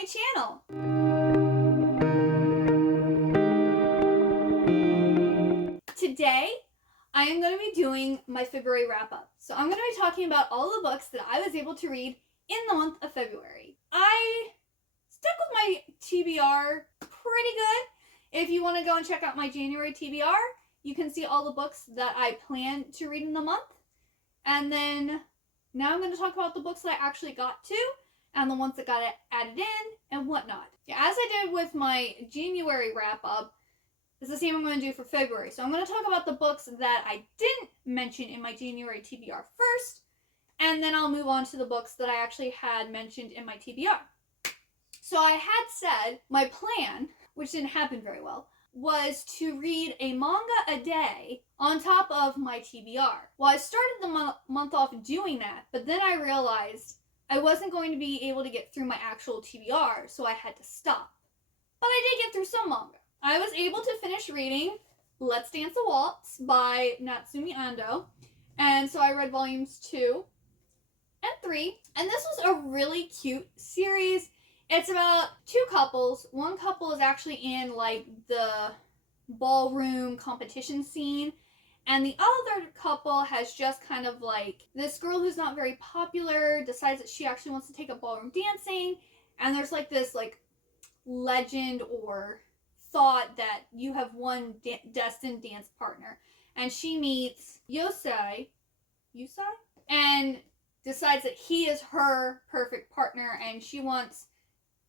my channel. Today, I am going to be doing my February wrap-up. So I'm going to be talking about all the books that I was able to read in the month of February. I stuck with my TBR pretty good. If you want to go and check out my January TBR, you can see all the books that I plan to read in the month. And then now I'm going to talk about the books that I actually got to and the ones that got added in and whatnot. As I did with my January wrap-up, it's the same I'm going to do for February. So I'm going to talk about the books that I didn't mention in my January TBR first, and then I'll move on to the books that I actually had mentioned in my TBR. So I had said my plan, which didn't happen very well, was to read a manga a day on top of my TBR. Well, I started the month off doing that, but then I realized I wasn't going to be able to get through my actual TBR, so I had to stop. But I did get through some manga. I was able to finish reading Let's Dance a Waltz by Natsumi Ando, and so I read volumes 2 and 3, and this was a really cute series. It's about two couples. One couple is actually in like the ballroom competition scene, and the other couple has just kind of like this girl who's not very popular decides that she actually wants to take up ballroom dancing, and there's like this like legend or thought that you have one destined dance partner, and she meets Yusai and decides that he is her perfect partner, and she wants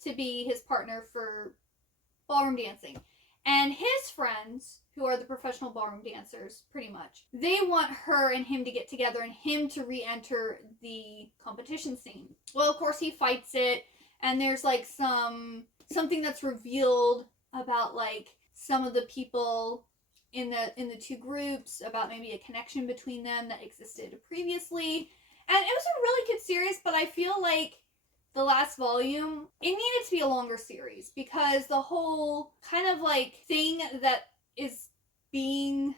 to be his partner for ballroom dancing. And his friends, who are the professional ballroom dancers, pretty much, they want her and him to get together and him to re-enter the competition scene. Well, of course, he fights it, and there's like something that's revealed about like some of the people in the two groups, about maybe a connection between them that existed previously. And it was a really good series, but I feel like the last volume, it needed to be a longer series, because the whole kind of like thing that is being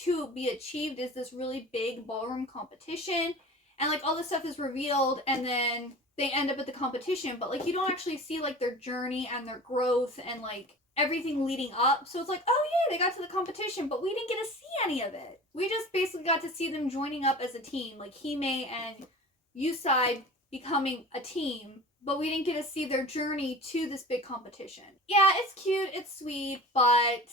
to be achieved is this really big ballroom competition, and like all this stuff is revealed, and then they end up at the competition, but like you don't actually see like their journey and their growth and like everything leading up. So it's like, oh yeah, they got to the competition, but we didn't get to see any of it. We just basically got to see them joining up as a team, like Hime and Yusai becoming a team, but we didn't get to see their journey to this big competition. Yeah, it's cute, it's sweet, but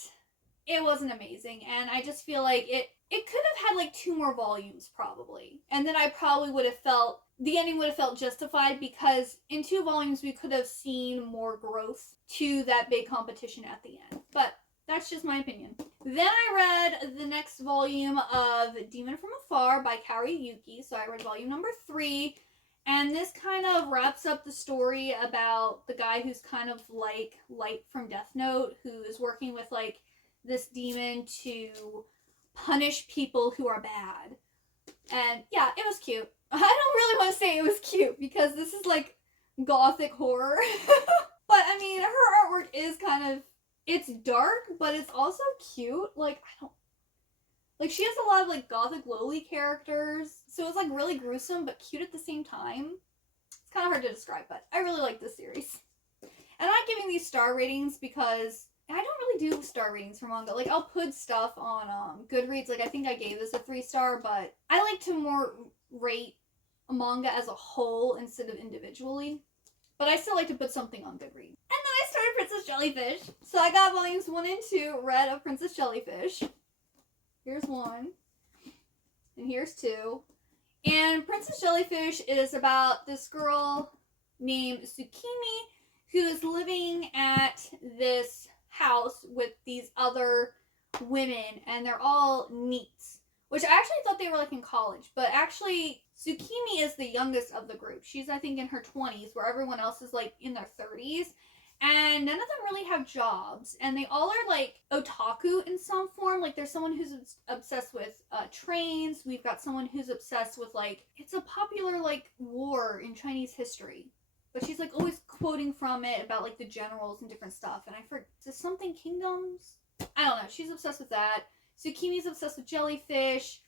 it wasn't amazing, and I just feel like it could have had like 2 more volumes probably, and then I probably would have felt the ending would have felt justified, because in 2 volumes we could have seen more growth to that big competition at the end. But that's just my opinion. Then I read the next volume of Demon from Afar by Kaori Yuki, so I read volume number 3. And this kind of wraps up the story about the guy who's kind of like Light from Death Note, who is working with like this demon to punish people who are bad. And yeah, it was cute. I don't really want to say it was cute, because this is like gothic horror. But I mean, her artwork is kind of, it's dark, but it's also cute. Like, she has a lot of like gothic lowly characters, so it's like really gruesome but cute at the same time. It's kind of hard to describe, but I really like this series. And I'm not giving these star ratings because I don't really do star ratings for manga. Like, I'll put stuff on Goodreads. Like, I think I gave this a 3-star, but I like to more rate a manga as a whole instead of individually. But I still like to put something on Goodreads. And then I started Princess Jellyfish. So I got volumes 1 and 2 read of Princess Jellyfish. Here's 1. And here's 2. And Princess Jellyfish is about this girl named Tsukimi who is living at this house with these other women, and they're all NEETs, which I actually thought they were like in college, but actually Tsukimi is the youngest of the group. She's, I think, in her 20s, where everyone else is like in their 30s, and none of them really have jobs, and they all are like otaku in some form. Like, there's someone who's obsessed with trains. We've got someone who's obsessed with like, it's a popular like war in Chinese history, but she's like always quoting from it about like the generals and different stuff. And I forget, is something kingdoms? I don't know. She's obsessed with that. Tsukimi's obsessed with jellyfish.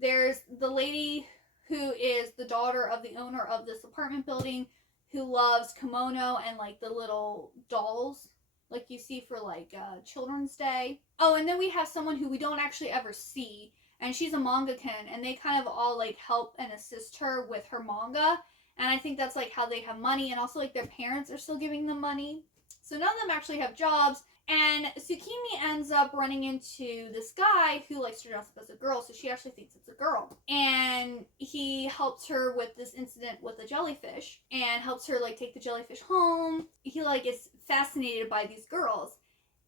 There's the lady who is the daughter of the owner of this apartment building, who loves kimono and like the little dolls like you see for like Children's Day. Oh, and then we have someone who we don't actually ever see, and she's a mangakin, and they kind of all like help and assist her with her manga. And I think that's like how they have money, and also like their parents are still giving them money. So none of them actually have jobs. And Tsukimi ends up running into this guy who likes to dress up as a girl, so she actually thinks it's a girl. And he helps her with this incident with a jellyfish, and helps her like take the jellyfish home. He like is fascinated by these girls,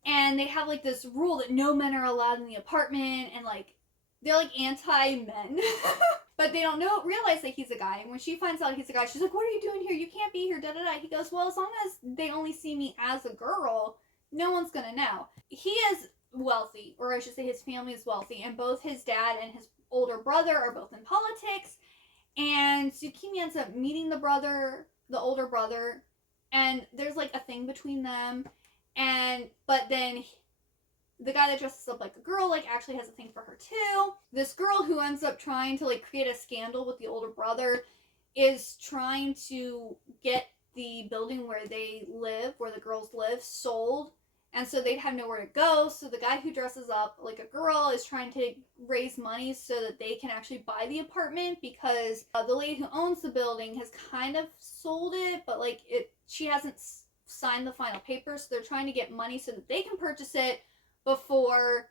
and they have like this rule that no men are allowed in the apartment, and like they're like anti-men. But they don't realize that he's a guy. And when she finds out he's a guy, she's like, "What are you doing here? You can't be here, da da da." He goes, "Well, as long as they only see me as a girl, no one's gonna know." He is wealthy, or I should say his family is wealthy, and both his dad and his older brother are both in politics. And Tsukimi ends up meeting the older brother, and there's like a thing between them. But then the guy that dresses up like a girl like actually has a thing for her too. This girl who ends up trying to like create a scandal with the older brother is trying to get the building where they live, where the girls live, sold. And so they'd have nowhere to go. So the guy who dresses up like a girl is trying to raise money so that they can actually buy the apartment, because the lady who owns the building has kind of sold it, but like she hasn't signed the final papers. So they're trying to get money so that they can purchase it before,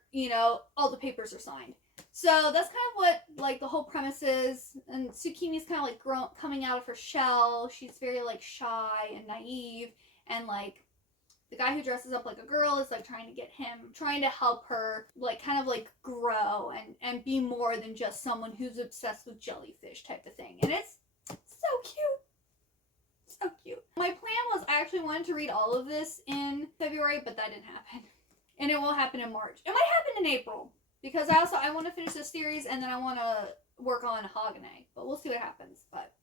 all the papers are signed. So that's kind of what like the whole premise is. And Tsukimi's kind of like coming out of her shell. She's very like shy and naive, and like the guy who dresses up like a girl is like trying to help her like kind of like grow and be more than just someone who's obsessed with jellyfish type of thing. And it's so cute. So cute. My plan was I actually wanted to read all of this in February, but that didn't happen. And it will happen in March. It might happen in April, because I want to finish this series, and then I want to work on Hagane. But we'll see what happens. But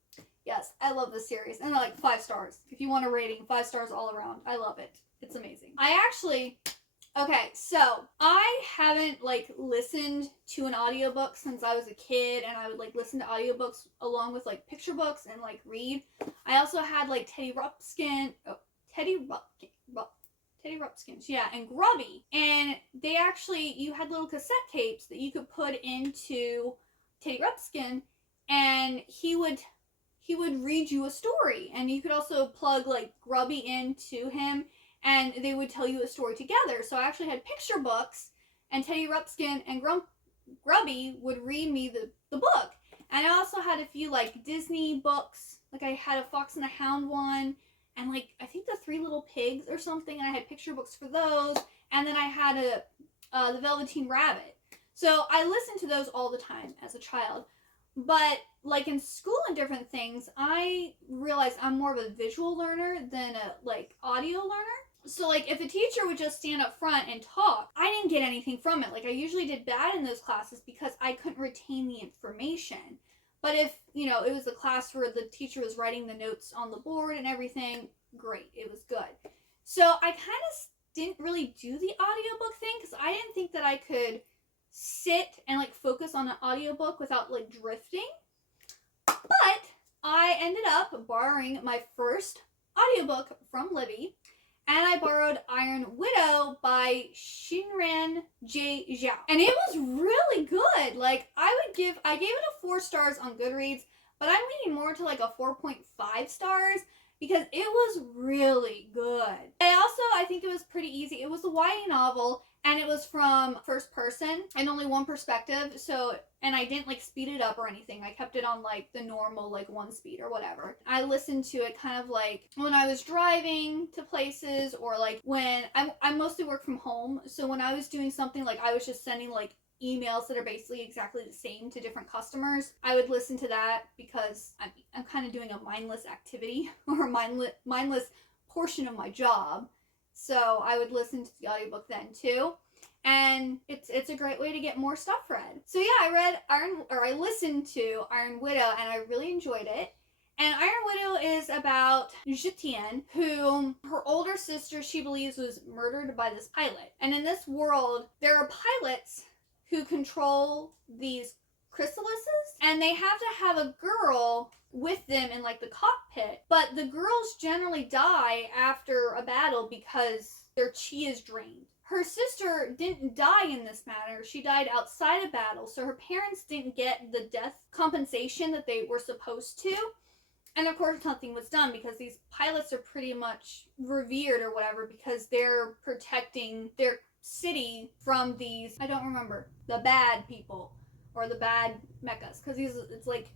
yes, I love this series. And like 5 stars. If you want a rating, 5 stars all around. I love it. It's amazing. Okay, so I haven't like listened to an audiobook since I was a kid, and I would like listen to audiobooks along with like picture books and like read. I also had like Teddy Ruxpin, yeah, and Grubby. And they actually, you had little cassette tapes that you could put into Teddy Ruxpin, and he would read you a story. And you could also plug like Grubby into him, and they would tell you a story together. So I actually had picture books, and Teddy Ruxpin and Grubby would read me the book. And I also had a few like Disney books. Like I had a Fox and the Hound one, and like I think the 3 Little Pigs or something, and I had picture books for those. And then I had the Velveteen Rabbit. So I listened to those all the time as a child. But like in school and different things, I realized I'm more of a visual learner than a like audio learner. So like if a teacher would just stand up front and talk, I didn't get anything from it. Like I usually did bad in those classes because I couldn't retain the information. But if, it was a class where the teacher was writing the notes on the board and everything, great. It was good. So I kind of didn't really do the audiobook thing because I didn't think that I could sit and like focus on an audiobook without like drifting. But I ended up borrowing my first audiobook from Libby, and I borrowed Iron Widow by Shinran J. Zhao. And it was really good. Like I gave it a 4 stars on Goodreads, but I'm leaning more to like a 4.5 stars because it was really good. I think it was pretty easy. It was a YA novel, and it was from first person and only one perspective. And I didn't like speed it up or anything. I kept it on like the normal like 1 speed or whatever. I listened to it kind of like when I was driving to places, or like when I mostly work from home. So when I was doing something like I was just sending like emails that are basically exactly the same to different customers, I would listen to that because I'm kind of doing a mindless activity or a mindless portion of my job. So I would listen to the audiobook then too. And it's a great way to get more stuff read. So yeah, I listened to Iron Widow, and I really enjoyed it. And Iron Widow is about Jitian, who her older sister, she believes, was murdered by this pilot. And in this world, there are pilots who control these chrysalises, and they have to have a girl with them in like the cockpit, but the girls generally die after a battle because their chi is drained. Her sister didn't die in this manner. She died outside of battle, so her parents didn't get the death compensation that they were supposed to. And of course, nothing was done because these pilots are pretty much revered or whatever because they're protecting their city from these, I don't remember, the bad people or the bad mechas. Because it's like,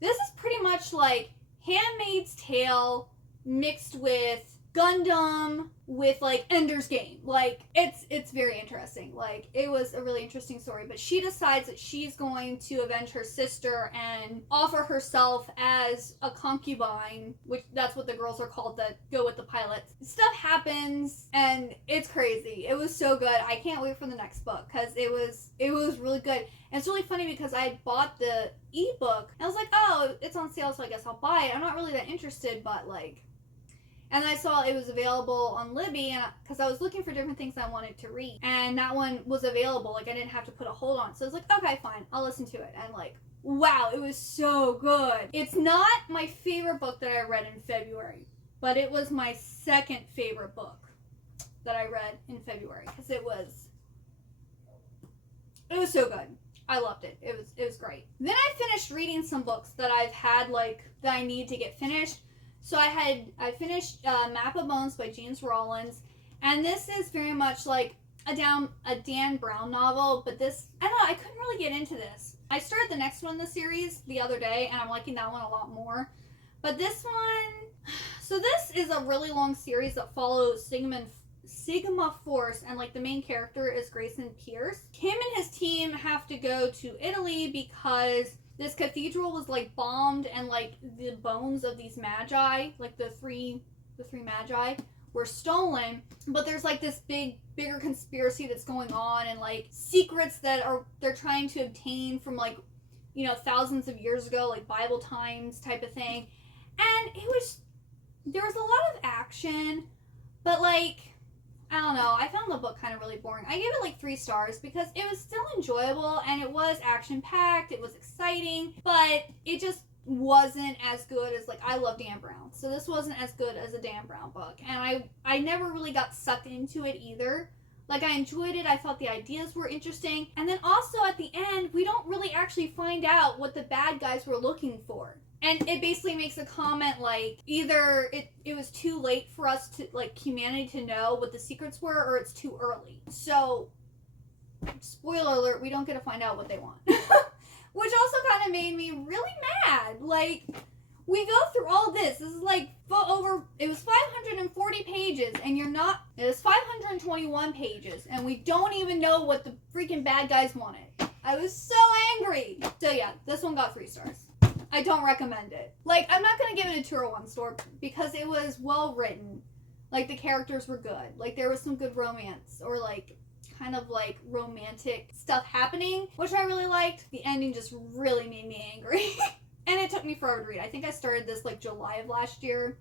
this is pretty much like Handmaid's Tale mixed with Gundam with like Ender's Game. Like it's very interesting. Like it was a really interesting story, but she decides that she's going to avenge her sister and offer herself as a concubine, which that's what the girls are called that go with the pilots. Stuff happens and it's crazy. It was so good. I can't wait for the next book because it was really good. And it's really funny because I bought the ebook and I was like, oh, it's on sale, so I guess I'll buy it. I'm not really that interested, but like. And then I saw it was available on Libby, and because I was looking for different things I wanted to read, and that one was available. Like I didn't have to put a hold on, so I was like, okay, fine, I'll listen to it. And like, wow, it was so good. It's not my favorite book that I read in February, but it was my second favorite book that I read in February because it was so good. I loved it. It was great. Then I finished reading some books that I've had like that I need to get finished. So I finished Map of Bones by James Rollins, and this is very much like a Dan Brown novel, but this, I don't know, I couldn't really get into this. I started the next one in the series the other day, and I'm liking that one a lot more. But this one, so this is a really long series that follows Sigma Force, and like the main character is Grayson Pierce. Him and his team have to go to Italy because this cathedral was like bombed, and like the bones of these magi, like the three magi, were stolen. But there's like this bigger conspiracy that's going on, and like secrets that they're trying to obtain from like, you know, thousands of years ago, like Bible times type of thing. And there was a lot of action, but like, I don't know, I found the book kind of really boring. I gave it like 3 stars because it was still enjoyable and it was action-packed, it was exciting, but it just wasn't as good as, like, I love Dan Brown, so this wasn't as good as a Dan Brown book, and I never really got sucked into it either. Like, I enjoyed it, I thought the ideas were interesting, and then also at the end, we don't really actually find out what the bad guys were looking for. And it basically makes a comment like either it was too late for us to, like, humanity to know what the secrets were, or it's too early. So, spoiler alert, we don't get to find out what they want. Which also kind of made me really mad. Like, we go through all this. This is like it was 540 pages, and it was 521 pages, and we don't even know what the freaking bad guys wanted. I was so angry. So yeah, this one got 3 stars. I don't recommend it. Like, I'm not going to give it a 2 or 1 star because it was well written. Like, the characters were good. Like, there was some good romance or, like, kind of, like, romantic stuff happening, which I really liked. The ending just really made me angry. And it took me forever to read. I think I started this, like, July of last year,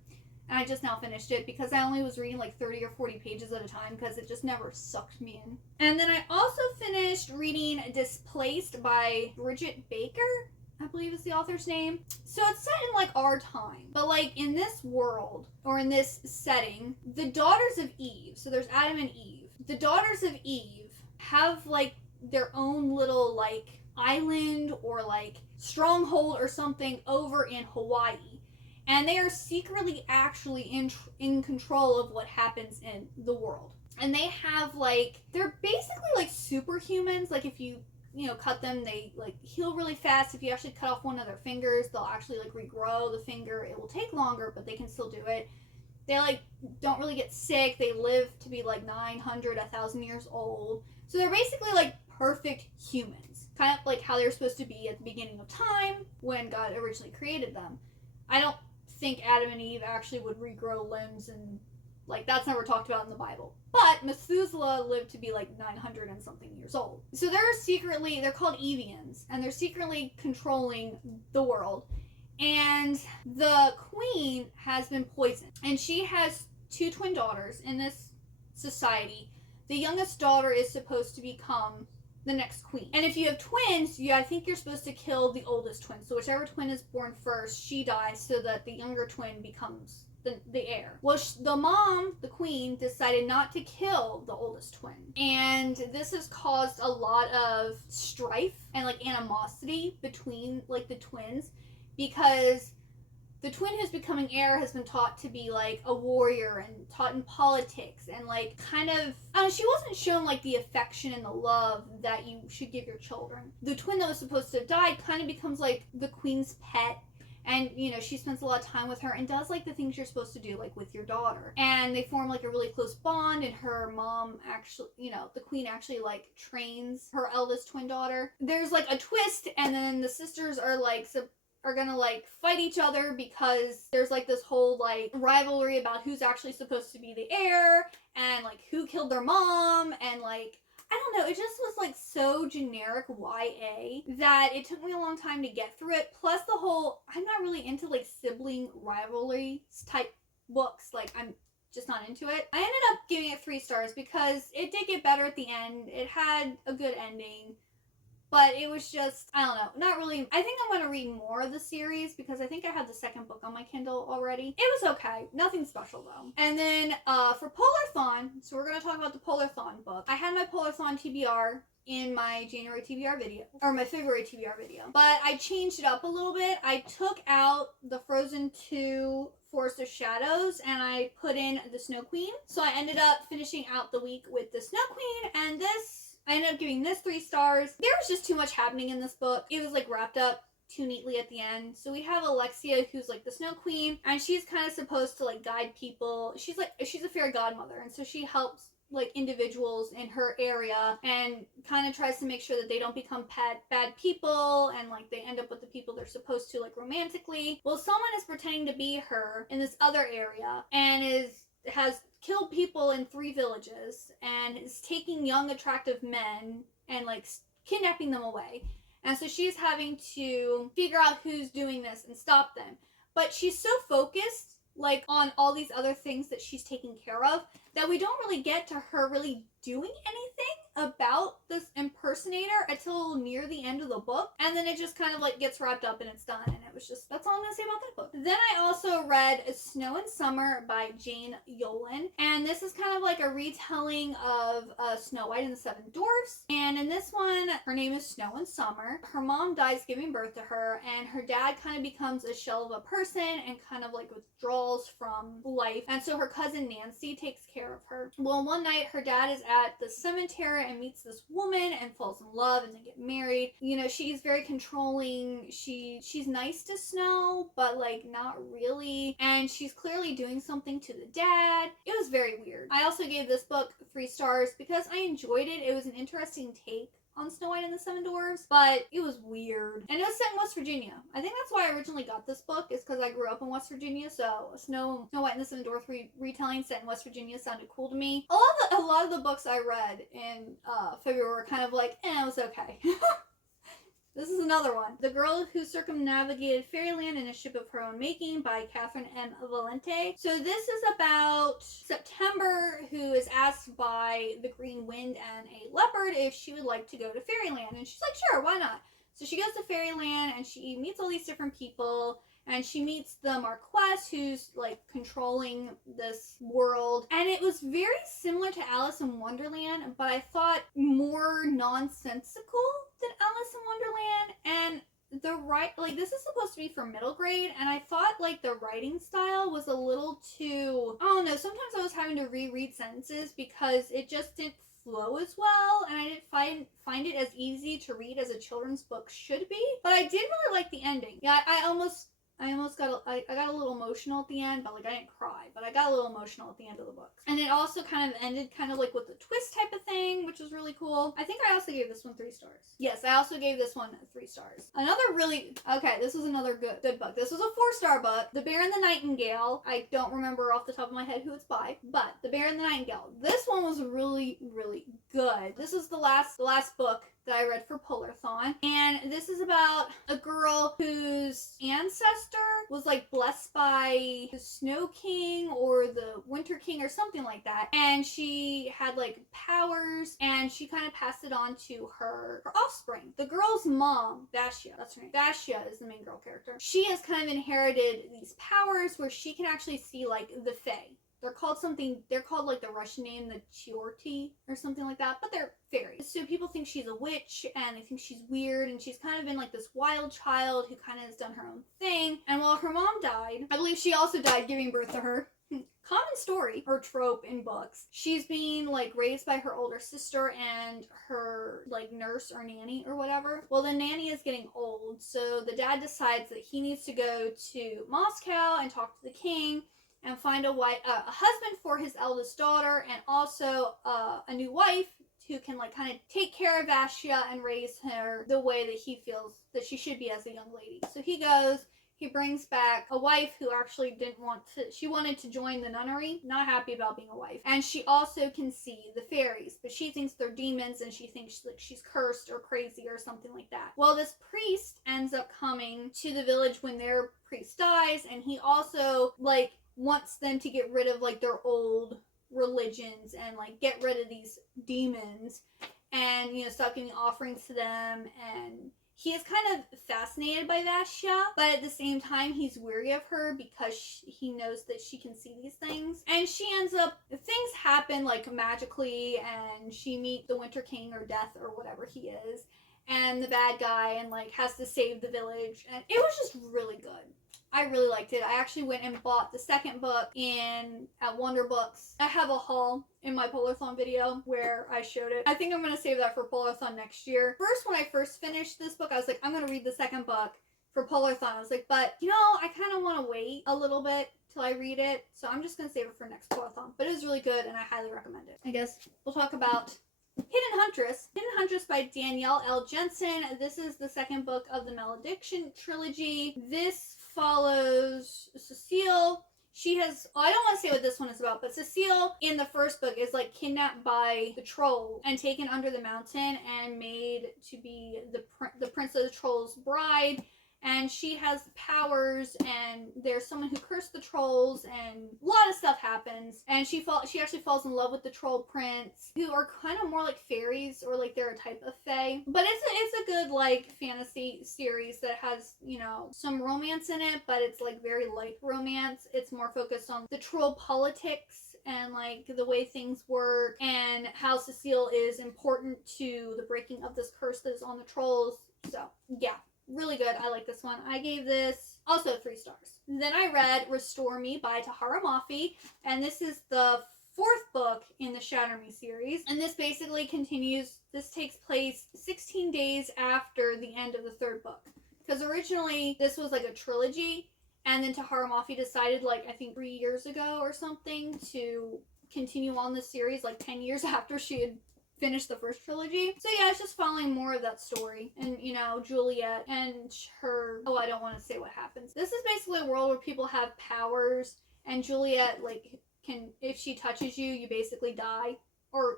and I just now finished it because I only was reading, like, 30 or 40 pages at a time because it just never sucked me in. And then I also finished reading Displaced by Bridget Baker, I believe is the author's name. So it's set in like our time, but like in this world or in this setting, the daughters of Eve, so there's Adam and Eve, the daughters of Eve have like their own little like island or like stronghold or something over in Hawaii, and they are secretly actually in control of what happens in the world. And they have like, they're basically like superhumans. Like if you cut them, they like heal really fast. If you actually cut off one of their fingers, they'll actually like regrow the finger. It will take longer, but they can still do it. They like don't really get sick. They live to be like 900, 1,000 years old. So they're basically like perfect humans, kind of like how they're supposed to be at the beginning of time when God originally created them. I don't think Adam and Eve actually would regrow limbs, and like that's never talked about in the Bible. But Methuselah lived to be like 900 and something years old. So they're called Evians, and they're secretly controlling the world. And the queen has been poisoned, and she has 2 twin daughters in this society. The youngest daughter is supposed to become the next queen. And if you have twins, I think you're supposed to kill the oldest twin. So whichever twin is born first, she dies so that the younger twin becomes the heir. Well, the mom, the queen, decided not to kill the oldest twin. And this has caused a lot of strife and like animosity between like the twins, because the twin who's becoming heir has been taught to be like a warrior and taught in politics and like kind of, she wasn't shown like the affection and the love that you should give your children. The twin that was supposed to have died kind of becomes like the queen's pet. And, you know, she spends a lot of time with her and does, like, the things you're supposed to do, like, with your daughter. And they form, like, a really close bond, and her mom actually, you know, the queen actually, like, trains her eldest twin daughter. There's, like, a twist, and then the sisters are, like, are gonna, like, fight each other because there's, like, this whole, like, rivalry about who's actually supposed to be the heir, and, like, who killed their mom, and, like, I don't know, it just was like so generic YA that it took me a long time to get through it. Plus the whole, I'm not really into like sibling rivalry type books. Like I'm just not into it. I ended up giving it 3 stars because it did get better at the end. It had a good ending. But it was just, I don't know, not really. I think I'm going to read more of the series because I think I have the 2nd book on my Kindle already. It was okay. Nothing special though. And then for Polarthon, so we're going to talk about the Polarthon book. I had my Polarthon TBR in my January TBR video, or my February TBR video. But I changed it up a little bit. I took out the Frozen 2 Forest of Shadows and I put in the Snow Queen. So I ended up finishing out the week with the Snow Queen, and I ended up giving this 3 stars. There was just too much happening in this book. It was like wrapped up too neatly at the end. So we have Alexia, who's like the Snow Queen, and she's kind of supposed to like guide people. She's a fairy godmother, and so she helps like individuals in her area and kind of tries to make sure that they don't become bad people and like they end up with the people they're supposed to, like romantically. Well, someone is pretending to be her in this other area and has killed people in 3 villages and is taking young attractive men and like kidnapping them away. And so she's having to figure out who's doing this and stop them. But she's so focused like on all these other things that she's taking care of that we don't really get to her really doing anything about this impersonator until near the end of the book. And then it just kind of like gets wrapped up and it's done. And it was just, that's all I'm gonna say about that book. Then I also read Snow and Summer by Jane Yolen. And this is kind of like a retelling of Snow White and the 7 Dwarfs. And in this one, her name is Snow and Summer. Her mom dies giving birth to her, and her dad kind of becomes a shell of a person and kind of like withdraws from life. And so her cousin Nancy takes care of her. Well, one night her dad is at the cemetery and meets this woman and falls in love and they get married. You know, she's very controlling. She's nice to Snow, but like not really. And she's clearly doing something to the dad. It was very weird. I also gave this book 3 stars because I enjoyed it. It was an interesting take on Snow White and the 7 Dwarfs, but it was weird. And it was set in West Virginia. I think that's why I originally got this book, is because I grew up in West Virginia, so Snow White and the 7 Dwarfs retelling set in West Virginia sounded cool to me. A lot of the books I read in February were kind of like, it was okay. This is another one. The Girl Who Circumnavigated Fairyland in a Ship of Her Own Making by Catherine M. Valente. So this is about September, who is asked by the Green Wind and a Leopard if she would like to go to Fairyland. And she's like, sure, why not? So she goes to Fairyland and she meets all these different people. And she meets the Marquess, who's like controlling this world. And it was very similar to Alice in Wonderland, but I thought more nonsensical than Alice in Wonderland. And this is supposed to be for middle grade, and I thought like the writing style was a little too, I don't know, sometimes I was having to reread sentences because it just didn't flow as well, and I didn't find it as easy to read as a children's book should be. But I did really like the ending. Yeah, I got a little emotional at the end, but like I didn't cry, but I got a little emotional at the end of the book. And it also kind of ended kind of like with the twist type of thing, which was really cool. I think I also gave this one 3 stars. Yes, I also gave this one 3 stars. This was another good book. This was a 4-star book. The Bear and the Nightingale. I don't remember off the top of my head who it's by, but The Bear and the Nightingale. This one was really, really good. This is the last book that I read for Polarthon, and this is about a girl whose ancestors ancestor was like blessed by the Snow King or the Winter King or something like that, and she had like powers, and she kind of passed it on to her offspring. The girl's mom, Vastia, that's her name. Vastia is the main girl character. She has kind of inherited these powers where she can actually see like the Fae. They're called like the Russian name, the Chiorti or something like that, but they're fairies. So people think she's a witch, and they think she's weird, and she's kind of been like this wild child who kind of has done her own thing. And while her mom died, I believe she also died giving birth to her. Common story or trope in books. She's being like raised by her older sister and her like nurse or nanny or whatever. Well, the nanny is getting old, so the dad decides that he needs to go to Moscow and talk to the king and find a husband for his eldest daughter, and also a new wife who can like kind of take care of Vastia and raise her the way that he feels that she should be as a young lady. So he goes. He brings back a wife who actually didn't want to, she wanted to join the nunnery, not happy about being a wife. And she also can see the fairies, but she thinks they're demons, and she thinks like she's cursed or crazy or something like that. Well, this priest ends up coming to the village when their priest dies, and he also like wants them to get rid of like their old religions and like get rid of these demons and, you know, stop giving offerings to them. And he is kind of fascinated by Vastia, but at the same time, he's weary of her because he knows that she can see these things. And she ends up, things happen like magically, and she meets the Winter King or Death or whatever he is, and the bad guy, and like has to save the village. And it was just really good. I really liked it. I actually went and bought the second book at Wonder Books. I have a haul in my Polarthon video where I showed it. I think I'm going to save that for Polarthon next year. First, when I first finished this book, I was like, I'm going to read the second book for Polarthon. I was like, but you know, I kind of want to wait a little bit till I read it, so I'm just going to save it for next Polarthon. But it is really good, and I highly recommend it. I guess we'll talk about Hidden Huntress. Hidden Huntress by Danielle L. Jensen. This is the second book of the Malediction trilogy. This follows Cecile. She has, I don't want to say what this one is about, but Cecile in the first book is like kidnapped by the troll and taken under the mountain and made to be the Prince of the Trolls' bride. And she has powers, and there's someone who cursed the trolls, and a lot of stuff happens. And she actually falls in love with the troll prince, who are kind of more like fairies, or like they're a type of fae. But it's a good like fantasy series that has, you know, some romance in it, but it's like very light romance. It's more focused on the troll politics and like the way things work, and how Cecile is important to the breaking of this curse that is on the trolls. So yeah. Really good. I like this one. I gave this also 3 stars. Then I read Restore Me by Tahara Mafi, and this is the 4th book in the Shatter Me series. And this basically continues, this takes place 16 days after the end of the 3rd book. Because originally this was like a trilogy, and then Tahara Mafi decided like I think 3 years ago or something to continue on the series like 10 years after she had finished the first trilogy. So yeah, it's just following more of that story. And, you know, Juliet and her... Oh, I don't want to say what happens. This is basically a world where people have powers, and Juliet, like, can... If she touches you, you basically die. Or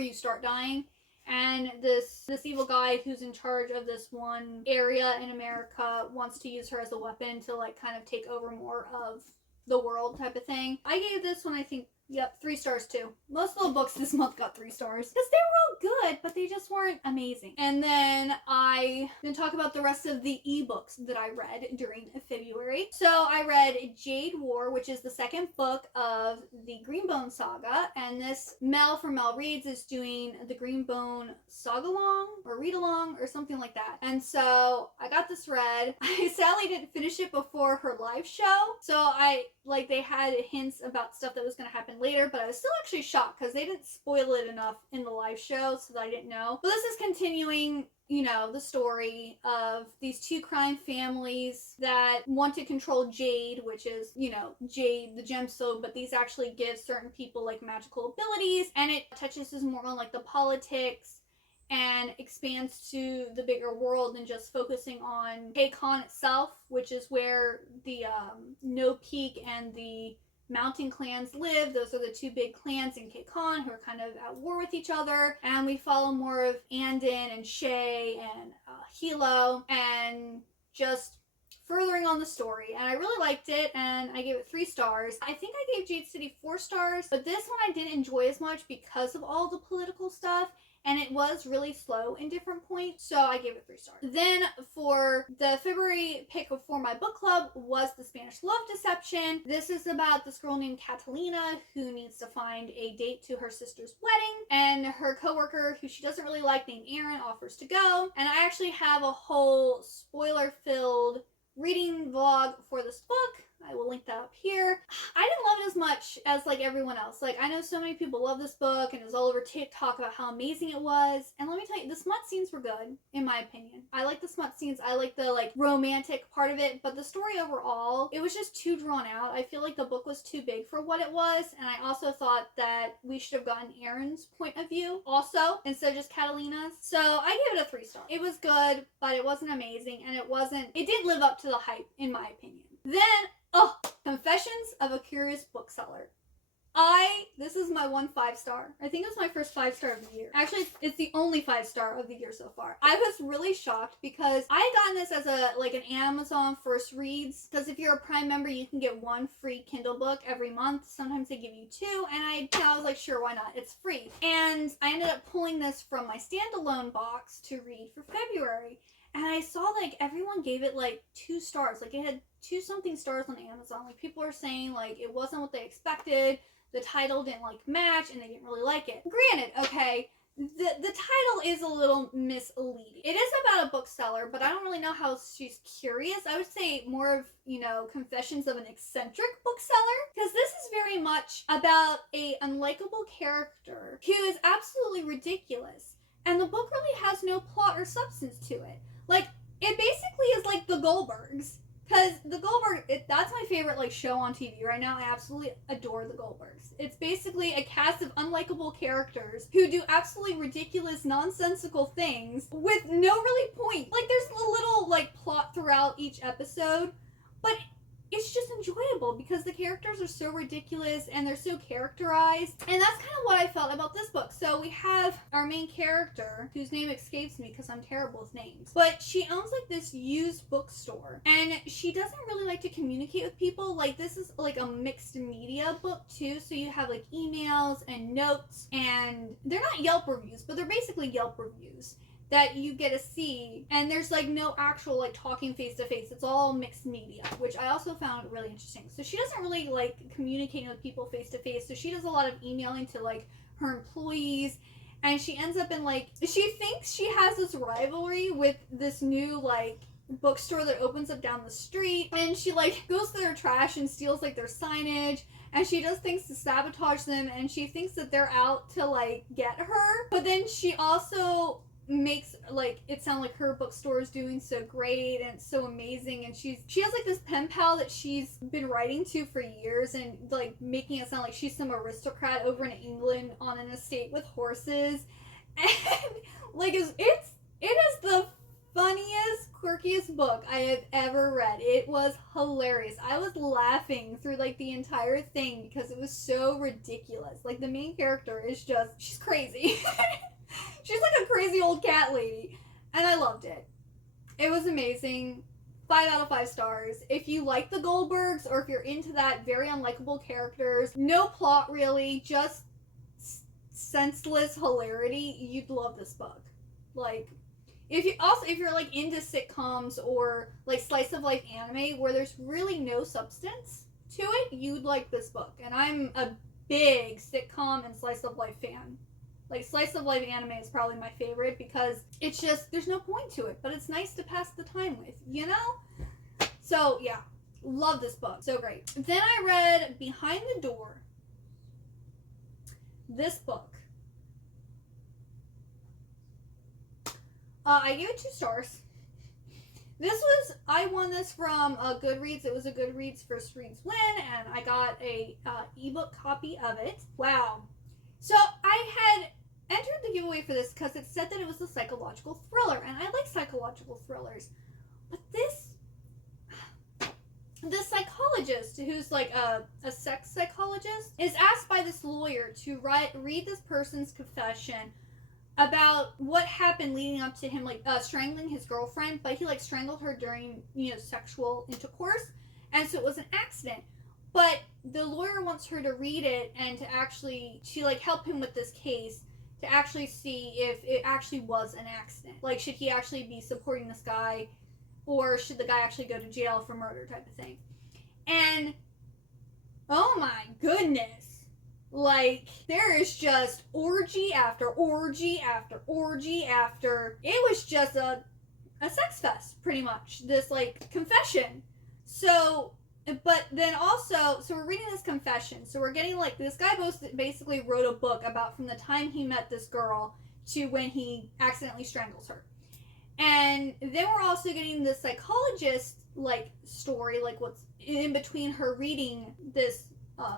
you start dying. And this evil guy who's in charge of this one area in America wants to use her as a weapon to, like, kind of take over more of the world type of thing. I gave this one, I think, 3 stars too. Most of the books this month got 3 stars. Because they were all good, but they just weren't amazing. And then I can talk about the rest of the ebooks that I read during February. So I read Jade War, which is the 2nd book of the Greenbone saga. And this Mel from Mel Reads is doing the Greenbone Saga-a-long or read-along or something like that. And so I got this read. I sadly didn't finish it before her live show. So they had hints about stuff that was going to happen later, but I was still actually shocked because they didn't spoil it enough in the live show so that I didn't know. But this is continuing, you know, the story of these 2 crime families that want to control Jade, which is, you know, Jade, the gemstone, but these actually give certain people like magical abilities, and it touches more on like the politics and expands to the bigger world than just focusing on K-Con itself, which is where the No Peak and the Mountain clans live. Those are the 2 big clans in K-Con who are kind of at war with each other. And we follow more of Andon and Shay and Hilo, and just furthering on the story, and I really liked it, and I gave it 3 stars. I think I gave Jade City 4 stars, but this one I didn't enjoy as much because of all the political stuff, and it was really slow in different points, so I gave it 3 stars. Then for the February pick for my book club was The Spanish Love Deception. This is about this girl named Catalina who needs to find a date to her sister's wedding, and her coworker, who she doesn't really like, named Aaron, offers to go. And I actually have a whole spoiler-filled reading vlog for this book. I will link that up here. I didn't love it as much as like everyone else. Like, I know so many people love this book and it was all over TikTok about how amazing it was. And let me tell you, the smut scenes were good, in my opinion. I like the smut scenes. I like the like romantic part of it, but the story overall, it was just too drawn out. I feel like the book was too big for what it was. And I also thought that we should have gotten Aaron's point of view also, instead of just Catalina's. So I gave it a 3 star. It was good, but it wasn't amazing, and it didn't live up to the hype, in my opinion. Then, Confessions of a Curious Bookseller. This is my 1 5-star. I think it's my first 5-star of the year. Actually, it's the only 5-star of the year so far. I was really shocked because I had gotten this as an Amazon first reads, because if you're a Prime member, you can get 1 free Kindle book every month. Sometimes they give you 2, and I was like, sure, why not? It's free. And I ended up pulling this from my standalone box to read for February. And I saw like everyone gave it like 2 stars. Like it had 2-something stars on Amazon. Like people are saying like it wasn't what they expected. The title didn't like match and they didn't really like it. Granted, okay, the title is a little misleading. It is about a bookseller, but I don't really know how she's curious. I would say more of, Confessions of an Eccentric Bookseller, because this is very much about a unlikable character who is absolutely ridiculous. And the book really has no plot or substance to it. Like, it basically is like the Goldbergs. Because the that's my favorite, like, show on TV right now. I absolutely adore the Goldbergs. It's basically a cast of unlikable characters who do absolutely ridiculous, nonsensical things with no really point. Like, there's a little, like, plot throughout each episode, but it's just enjoyable because the characters are so ridiculous and they're so characterized. And that's kind of what I felt about this book. So we have our main character, whose name escapes me because I'm terrible with names, but she owns like this used bookstore, and she doesn't really like to communicate with people. Like, this is like a mixed media book too, so you have like emails and notes, and they're not Yelp reviews, but they're basically Yelp reviews that you get to see, and there's like no actual like talking face to face. It's all mixed media, which I also found really interesting. So she doesn't really like communicating with people face to face, so she does a lot of emailing to like her employees, and she ends up in like, she thinks she has this rivalry with this new like bookstore that opens up down the street, and she like goes through their trash and steals like their signage, and she does things to sabotage them, and she thinks that they're out to like get her, but then she also makes like it sound like her bookstore is doing so great and it's so amazing, and she has like this pen pal that she's been writing to for years, and like making it sound like she's some aristocrat over in England on an estate with horses, and like it is the funniest, quirkiest book I have ever read. It was hilarious. I was laughing through like the entire thing because it was so ridiculous. Like, the main character is she's crazy. She's like a crazy old cat lady, and I loved it. It was amazing. 5 out of 5 stars. If you like the Goldbergs, or if you're into that very unlikable characters, no plot really, just senseless hilarity, you'd love this book. Like, if you're like into sitcoms or like slice of life anime where there's really no substance to it, you'd like this book. And I'm a big sitcom and slice of life fan. Like, slice of life anime is probably my favorite because it's just, there's no point to it, but it's nice to pass the time with, So, yeah, love this book. So great. Then I read Behind the Door. This book. I gave it 2 stars. I won this from Goodreads. It was a Goodreads First Reads win, and I got a ebook copy of it. Wow. So I had entered the giveaway for this because it said that it was a psychological thriller, and I like psychological thrillers. But the psychologist, who's like a sex psychologist, is asked by this lawyer to read this person's confession about what happened leading up to him, like, strangling his girlfriend, but he, like, strangled her during, you know, sexual intercourse, and so it was an accident. But the lawyer wants her to read it and to like, help him with this case, to actually see if it actually was an accident. Like, should he actually be supporting this guy, or should the guy actually go to jail for murder type of thing. And, oh my goodness. Like, there is just orgy after orgy after orgy after. It was just a sex fest, pretty much. This, like, confession. So, but then also, so we're reading this confession. So we're getting, like, this guy basically wrote a book about from the time he met this girl to when he accidentally strangles her. And then we're also getting the psychologist, like, story, like, what's in between her reading this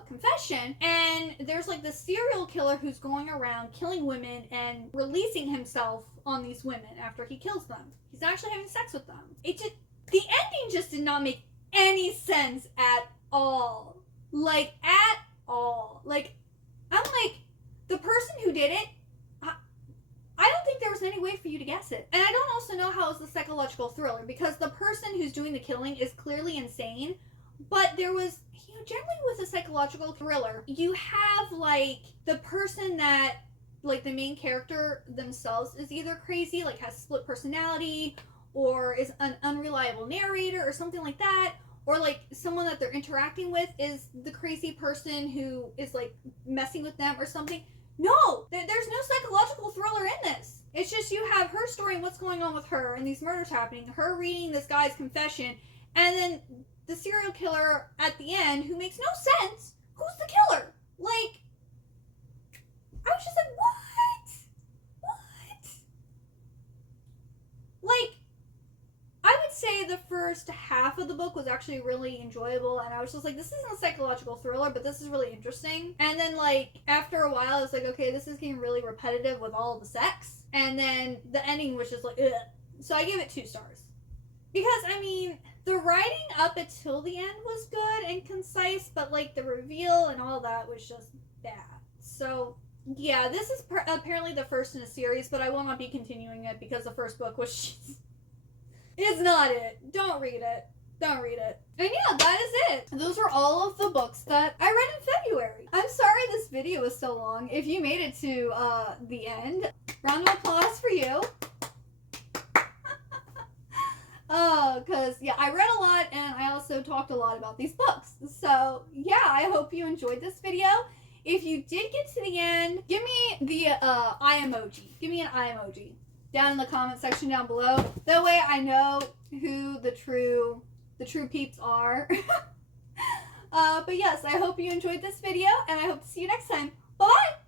confession. And there's, like, this serial killer who's going around killing women and releasing himself on these women after he kills them. He's actually having sex with them. The ending just did not make any sense at all. Like, at all. Like, I'm like, the person who did it, I don't think there was any way for you to guess it. And I don't also know how it's a psychological thriller, because the person who's doing the killing is clearly insane, but there was, you know, generally with a psychological thriller, you have, like, the person that, like, the main character themselves is either crazy, like, has split personality, or is an unreliable narrator, or something like that, or, like, someone that they're interacting with is the crazy person who is, like, messing with them or something. No! There's no psychological thriller in this. It's just you have her story and what's going on with her and these murders happening, her reading this guy's confession, and then the serial killer at the end who makes no sense. Who's the killer? Like, I was just like, what? Like, I would say the first half of the book was actually really enjoyable, and I was just like, this isn't a psychological thriller, but this is really interesting. And then, like, after a while, I was like, okay, this is getting really repetitive with all of the sex. And then the ending was just like, ugh. So I gave it 2 stars. Because, I mean, the writing up until the end was good and concise, but, like, the reveal and all that was just bad. So, yeah, this is apparently the first in a series, but I will not be continuing it because the first book was just... It's not it. Don't read it. Don't read it. And yeah, that is it. Those are all of the books that I read in February. I'm sorry this video was so long. If you made it to the end, round of applause for you. Because, yeah, I read a lot and I also talked a lot about these books. So, yeah, I hope you enjoyed this video. If you did get to the end, give me the eye emoji. Give me an eye emoji down in the comment section down below. That way I know who the true peeps are. But yes, I hope you enjoyed this video, and I hope to see you next time. Bye-bye!